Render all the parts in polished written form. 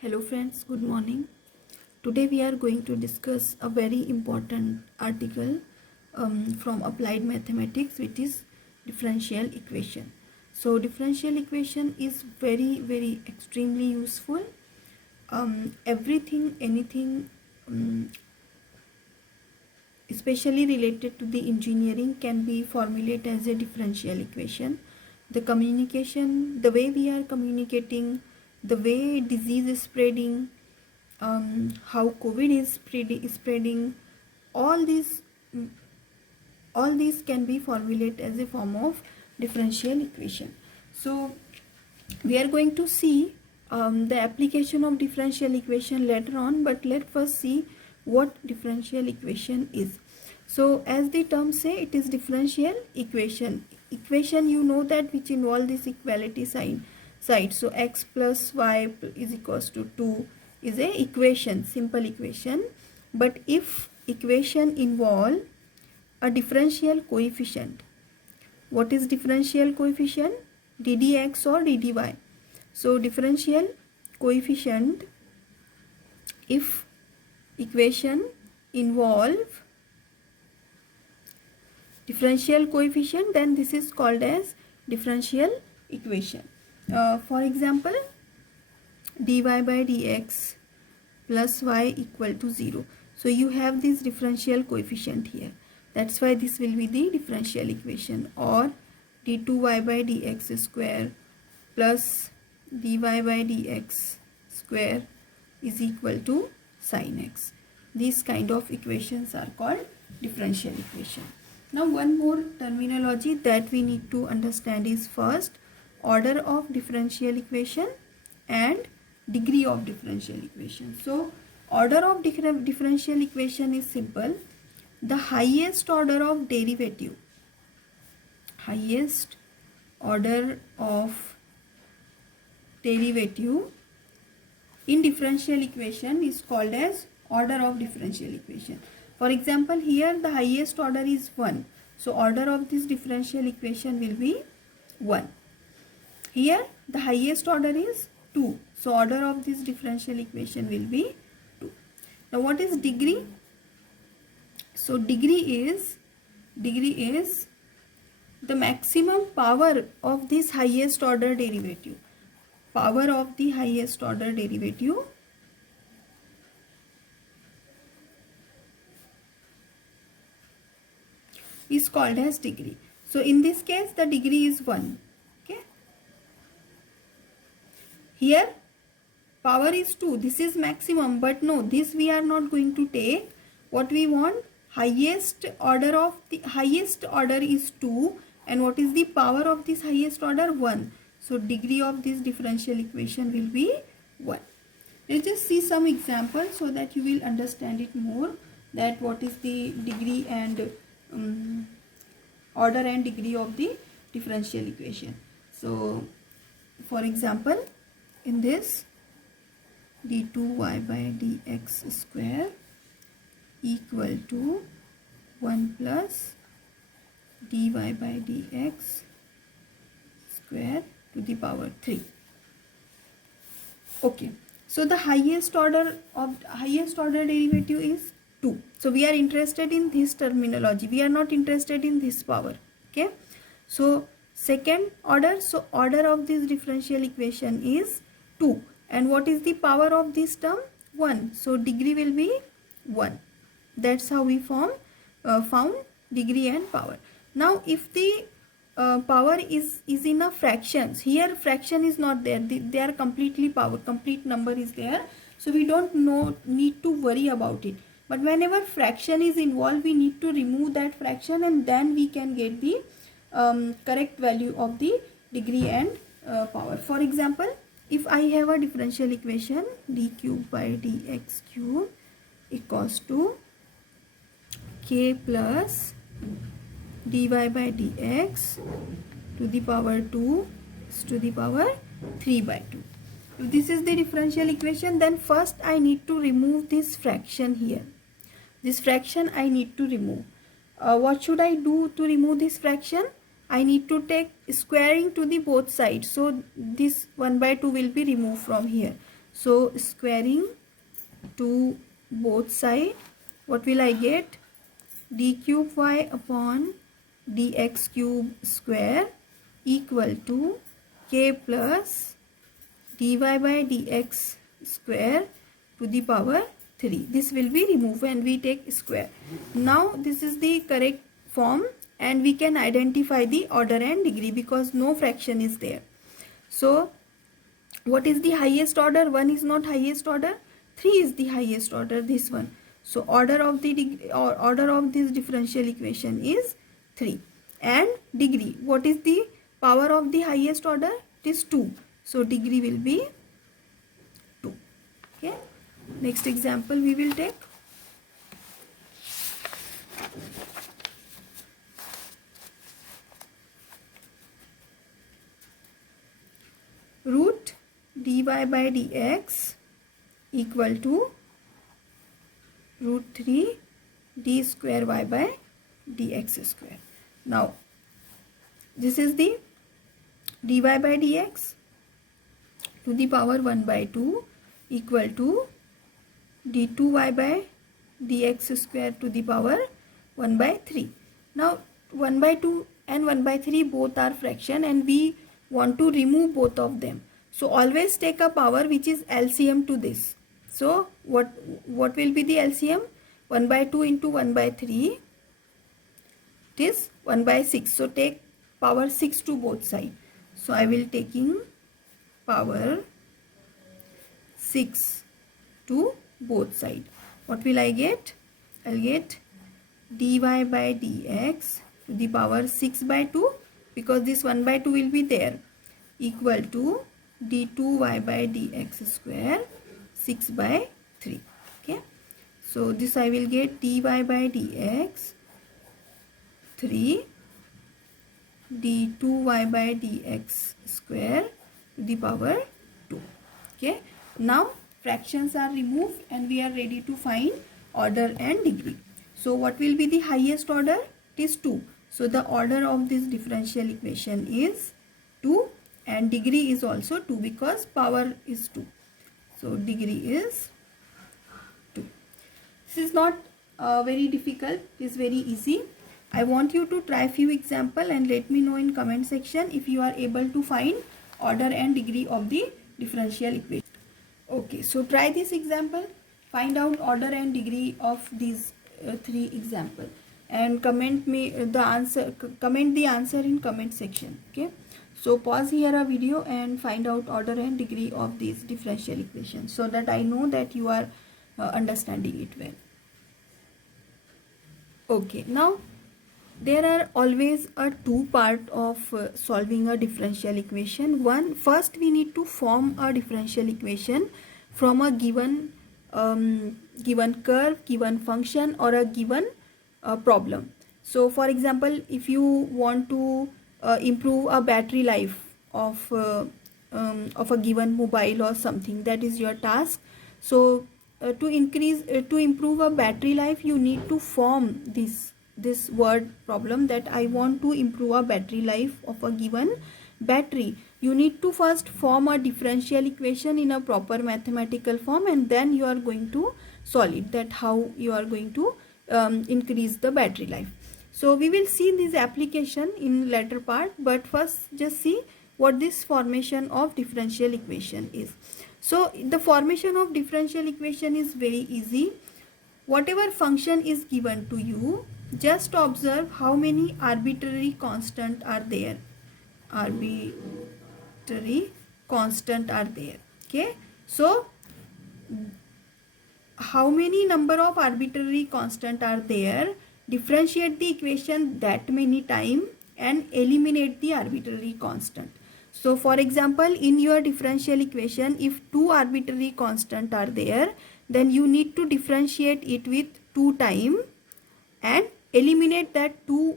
Hello friends, good morning. Today we are going to discuss a very important article from applied mathematics, which is differential equation. So differential equation is very extremely useful. Anything especially related to the engineering can be formulated as a differential equation. The communication, the way we are communicating, the way disease is spreading, how COVID is spreading, all these all these can be formulated as a form of differential equation. So we are going to see the application of differential equation later on, but let's first see what differential equation is. So as the term say, it is differential equation. Equation, you know that, which involve this equality sign side. So x plus y is equals to 2 is a equation, simple equation. But if equation involve a differential coefficient, what is differential coefficient? ddx or ddy. So differential coefficient, if equation involve differential coefficient, then this is called as differential equation. For example, dy by dx plus y equal to 0. So you have this differential coefficient here. That's why this will be the differential equation. Or d2y by dx square plus dy by dx square is equal to sin x. These kind of equations are called differential equation. Now one more terminology that we need to understand is first order of differential equation and degree of differential equation. So order of differential equation is simple. The highest order of derivative, highest order of derivative in differential equation is called as order of differential equation. For example, here the highest order is 1. So order of this differential equation will be 1. Here the highest order is 2. So order of this differential equation will be 2. Now what is degree? So degree is the maximum power of this highest order derivative. Power of the highest order derivative is called as degree. So in this case the degree is 1. Okay. Here power is 2. This is maximum, but no, this we are not going to take. What we want, highest order of the highest order is 2, and what is the power of this highest order? 1. So degree of this differential equation will be 1. Let's just see some examples so that you will understand it more, that what is the degree and order and degree of the differential equation. So for example, in this d2y by dx square equal to 1 plus dy by dx square to the power 3. Okay, so the highest order derivative is 2. So we are interested in this terminology, we are not interested in this power. Okay, so second order, so order of this differential equation is 2, and what is the power of this term? 1. So degree will be 1. That's how we found degree and power. Now if the power is in a fractions, here fraction is not there, they are completely power, complete number is there, so we don't need to worry about it. But whenever fraction is involved, we need to remove that fraction, and then we can get the correct value of the degree and power. For example, if I have a differential equation d cube by dx cube equals to k plus dy by dx to the power 2 to the power 3 by 2. If this is the differential equation, then first I need to remove this fraction here. This fraction I need to remove. What should I do to remove this fraction? I need to take squaring to the both sides. So this 1 by 2 will be removed from here. So squaring to both side, what will I get? D cube y upon dx cube square equal to k plus dy by dx square to the power 3. This will be removed when we take square. Now this is the correct form, and we can identify the order and degree because no fraction is there. So what is the highest order? 1 is not highest order, 3 is the highest order, this one. So order of the degree, or order of this differential equation is 3. And degree, what is the power of the highest order? It is 2. So degree will be 2. Okay. Next example we will take. Root dy by dx equal to root 3 d square y by dx square. Now this is the dy by dx to the power 1 by 2 equal to d2y by dx square to the power 1 by 3. Now 1 by 2 and 1 by 3 both are fraction, and we want to remove both of them. So always take a power which is LCM to this. So what will be the LCM? 1 by 2 into 1 by 3, it is 1 by 6. So take power 6 to both sides. So I will taking power 6 to both sides. What will I get? I will get dy by dx to the power 6 by 2, because this 1 by 2 will be there, equal to d2y by dx square 6 by 3. Okay. So this I will get dy by dx 3 d2y by dx square to the power 2. Okay. Now fractions are removed and we are ready to find order and degree. So what will be the highest order? It is 2. So the order of this differential equation is 2, and degree is also 2 because power is 2. So degree is 2. This is not very difficult. It is very easy. I want you to try few example and let me know in comment section if you are able to find order and degree of the differential equation. Okay, so try this example. Find out order and degree of these 3 examples and comment the answer in comment section. Okay, so pause here a video and find out order and degree of these differential equations so that I know that you are understanding it well. Okay, now there are always a two part of solving a differential equation. First we need to form a differential equation from a given curve, given function, or a given problem. So for example, if you want to improve a battery life of a given mobile or something, that is your task. So to improve a battery life, you need to form this word problem, that I want to improve a battery life of a given battery. You need to first form a differential equation in a proper mathematical form, and then you are going to solve it, that how you are going to increase the battery life. So we will see this application in later part, but first just see what this formation of differential equation is. So the formation of differential equation is very easy. Whatever function is given to you, just observe how many arbitrary constant are there. Arbitrary constant are there. Okay, so how many number of arbitrary constant are there, differentiate the equation that many time and eliminate the arbitrary constant. So for example, in your differential equation, if 2 arbitrary constant are there, then you need to differentiate it with 2 times and eliminate that 2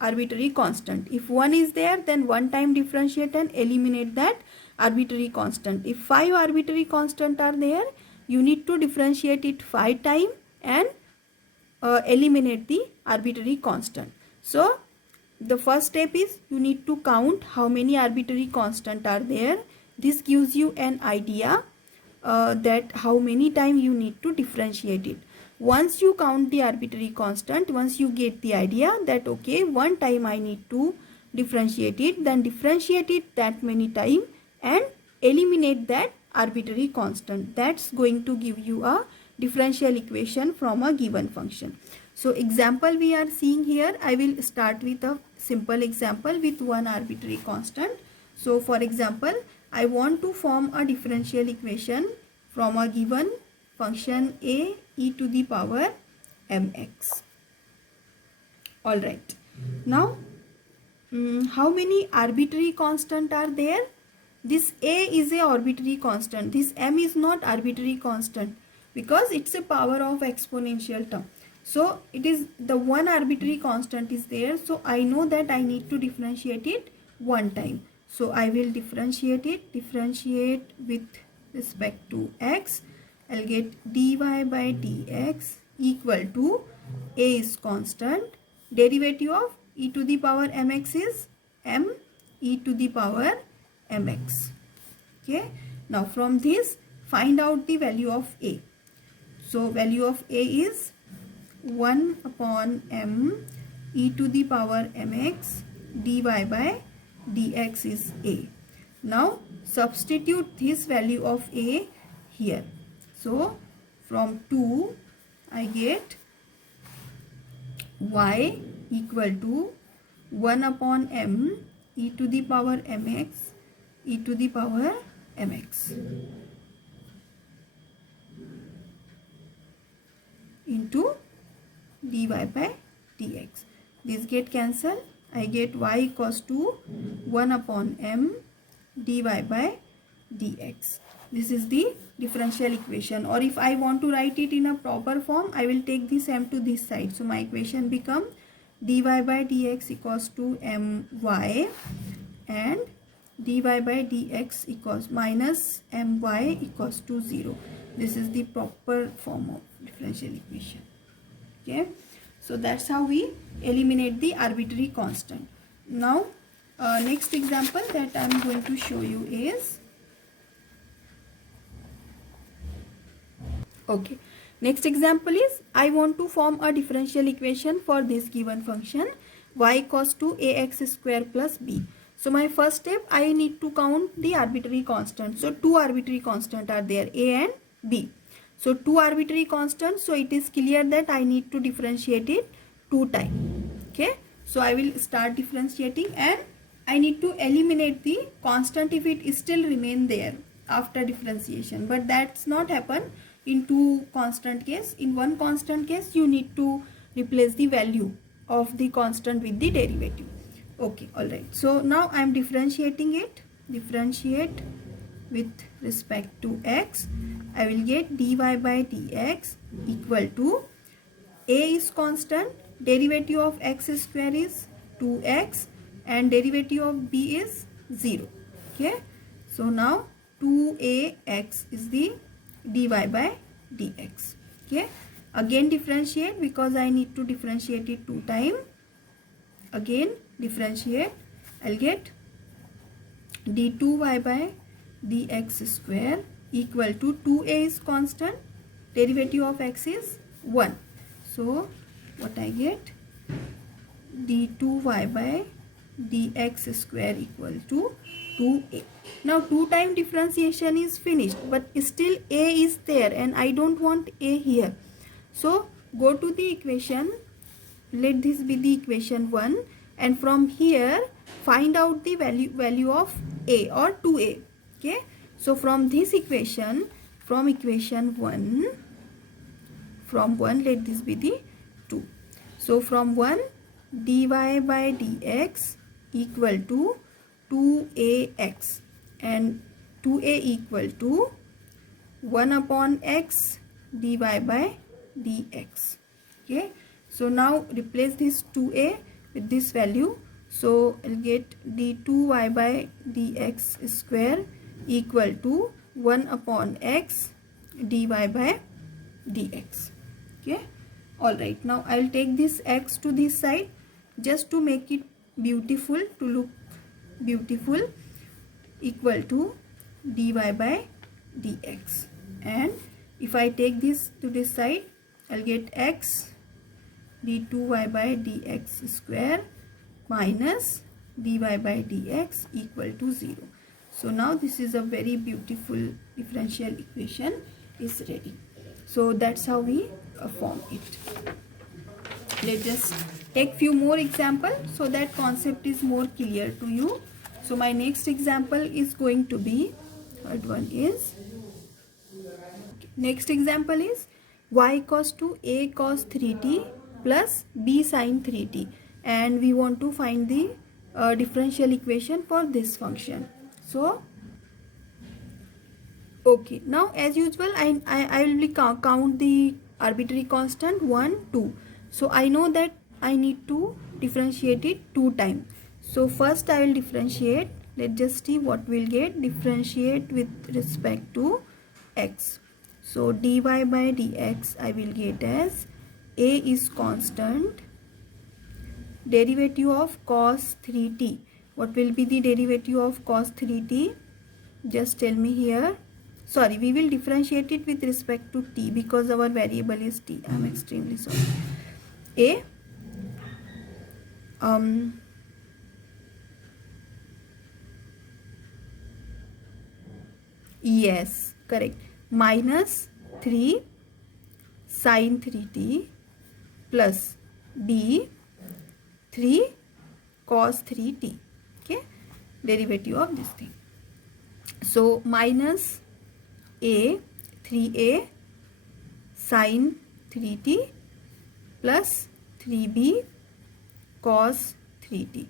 arbitrary constant. If 1 is there, then 1 time differentiate and eliminate that arbitrary constant. If 5 arbitrary constant are there, you need to differentiate it 5 times and eliminate the arbitrary constant. So the first step is you need to count how many arbitrary constant are there. This gives you an idea that how many times you need to differentiate it. Once you count the arbitrary constant, once you get the idea that okay, one time I need to differentiate it, then differentiate it that many time and eliminate that arbitrary constant. That's going to give you a differential equation from a given function. So example we are seeing here, I will start with a simple example with one arbitrary constant. So for example, I want to form a differential equation from a given function a e to the power mx. Alright. Now, how many arbitrary constant are there? This a is a arbitrary constant. This m is not arbitrary constant because it's a power of exponential term. So it is the one arbitrary constant is there. So I know that I need to differentiate it one time. So I will differentiate it. Differentiate with respect to x. I'll get dy by dx equal to a is constant. Derivative of e to the power mx is m e to the power mx. Okay. Now from this, find out the value of a. So value of a is 1 upon m e to the power mx dy by dx is a. Now substitute this value of a here. So from 2 I get y equal to 1 upon m e to the power mx e to the power mx into dy by dx. This get cancelled. I get y equals to 1 upon m dy by dx. This is the differential equation, or if I want to write it in a proper form, I will take this m to this side. So my equation become dy by dx equals to my and dy by dx equals minus my equals to 0. This is the proper form of differential equation. Okay, so that's how we eliminate the arbitrary constant. Now next example that I am going to show you is, okay, next example is I want to form a differential equation for this given function y equals to ax square plus b. So my first step, I need to count the arbitrary constant. So two arbitrary constant are there, a and b. So two arbitrary constants, so it is clear that I need to differentiate it 2 times. Okay, so I will start differentiating and I need to eliminate the constant if it still remain there after differentiation. But that's not happen in two constant case. In one constant case, you need to replace the value of the constant with the derivative. Okay, alright. So now I am differentiating it. Differentiate with respect to x. I will get dy by dx equal to a is constant, derivative of x square is 2x and derivative of b is 0. Okay, so now 2ax is the dy by dx. Okay, again differentiate because I need to differentiate it 2 times. Again differentiate, I'll get d2y by dx square equal to 2a is constant, derivative of x is 1. So what I get, d2y by dx square equal to 2a. Now 2 time differentiation is finished, but still a is there and I don't want a here. So go to the equation, let this be the equation 1, and from here find out the value of a or 2a. Okay, so from this equation, from equation 1, from 1 let this be the 2. So from 1, dy by dx equal to 2ax and 2a equal to 1 upon x dy by dx. Okay, so now replace this 2a with this value. So I'll get d2y by dx square equal to 1 upon x dy by dx. Okay, alright. Now I'll take this x to this side just to make it beautiful, to look beautiful, equal to dy by dx. And if I take this to this side, I'll get x d2y by dx square minus dy by dx equal to 0. So now this is a very beautiful differential equation is ready. So that's how we form it. Let's just take few more examples so that concept is more clear to you. So my next example is going to be, third one is, next example is y equals to a cos 3t plus b sin 3t, and we want to find the differential equation for this function. So okay, now as usual I will be count the arbitrary constant 1 2. So I know that I need to differentiate it 2 times. So first I will differentiate. Let's just see what we'll get. Differentiate with respect to x. So dy by dx I will get as a is constant, derivative of cos 3t. What will be the derivative of cos 3t? Just tell me here. Sorry, we will differentiate it with respect to t because our variable is t. I am extremely sorry. A yes, correct, minus 3 sin 3t plus b 3 cos 3t. Okay, derivative of this thing. So minus a 3a sin 3t plus 3b cos 3t.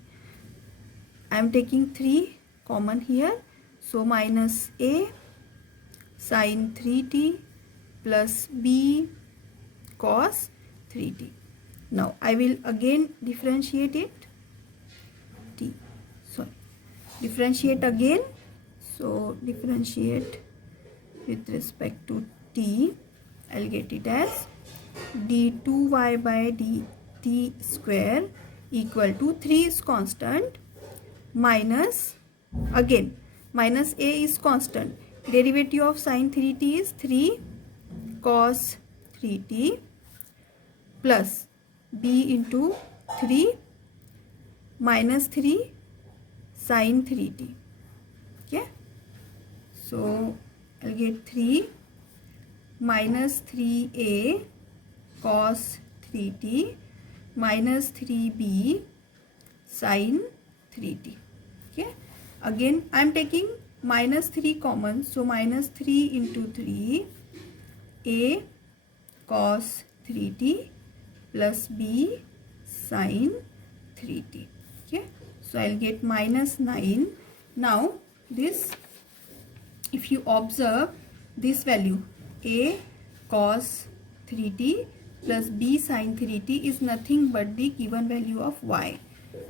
I am taking 3 common here. So minus a sin 3t plus b cos 3t. Now I will again differentiate it. Differentiate again. So differentiate with respect to t. I'll get it as d2y by dt square equal to 3 is constant minus, again minus a is constant, derivative of sin 3t is 3 cos 3t plus b into 3 minus 3 sin 3t. Okay, so I'll get 3 minus 3a cos 3t minus 3b sin 3t. Okay, again I am taking minus 3 common, so minus 3 into 3 a cos 3t plus b sin 3t. Okay, so I'll get minus 9. Now this, if you observe this value, a cos 3t plus b sin 3t is nothing but the given value of y,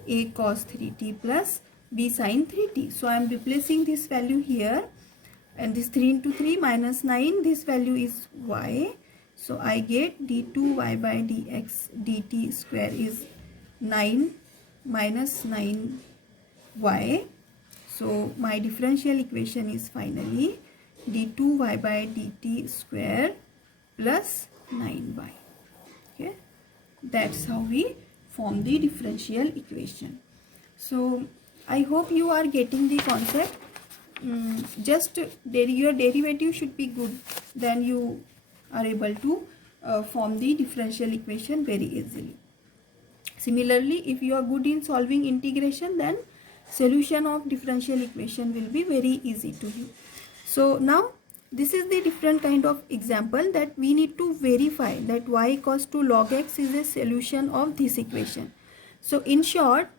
a cos 3t plus b sin 3t. So I am replacing this value here, and this 3 into 3 minus 9, this value is y. So I get d2y by dx dt square is 9 minus 9y. So my differential equation is finally d2y by dt square plus 9y. Okay, that's how we form the differential equation. So I hope you are getting the concept. Just your derivative should be good, then you are able to form the differential equation very easily. Similarly, if you are good in solving integration, then solution of differential equation will be very easy to you. So now this is the different kind of example that we need to verify that y equals to log x is a solution of this equation. So in short,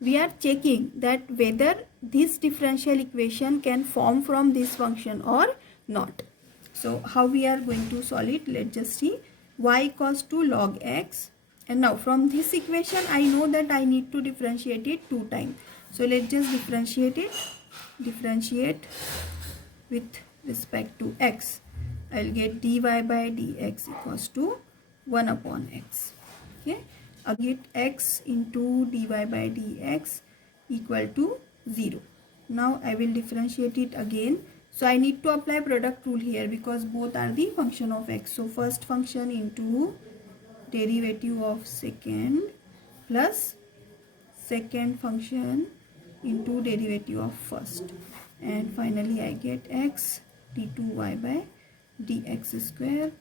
we are checking that whether this differential equation can form from this function or not. So how we are going to solve it? Let's just see. Y equals to log x, and now from this equation I know that I need to differentiate it 2 times. So let's just differentiate it. Differentiate with respect to x. I'll get dy by dx equals to 1 upon x. Okay, I'll get x into dy by dx equal to 0. Now I will differentiate it again. So I need to apply product rule here because both are the function of x. So first function into derivative of second plus second function into derivative of first, and finally I get x d2y by dx square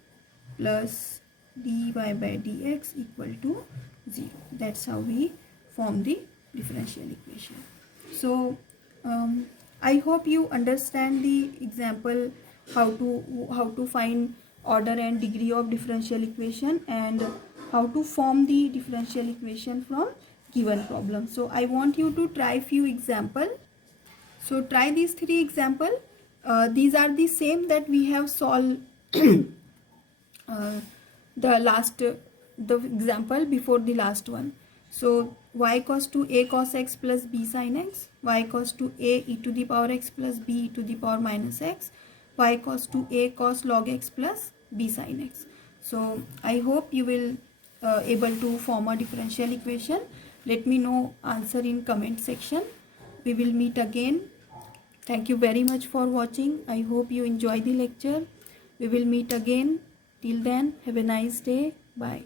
plus dy by dx equal to 0. That's how we form the differential equation. So I hope you understand the example how to find order and degree of differential equation and how to form the differential equation from given problem. So I want you to try few example. So try these 3 example. These are the same that we have solved the example before the last one. So y equals to a cos x plus b sin x, y equals to a e to the power x plus b e to the power minus x, y equals to a cos log x plus b sin x. So I hope you will able to form a differential equation. Let me know answer in comment section. We will meet again. Thank you very much for watching. I hope you enjoy the lecture. We will meet again. Till then, have a nice day. Bye.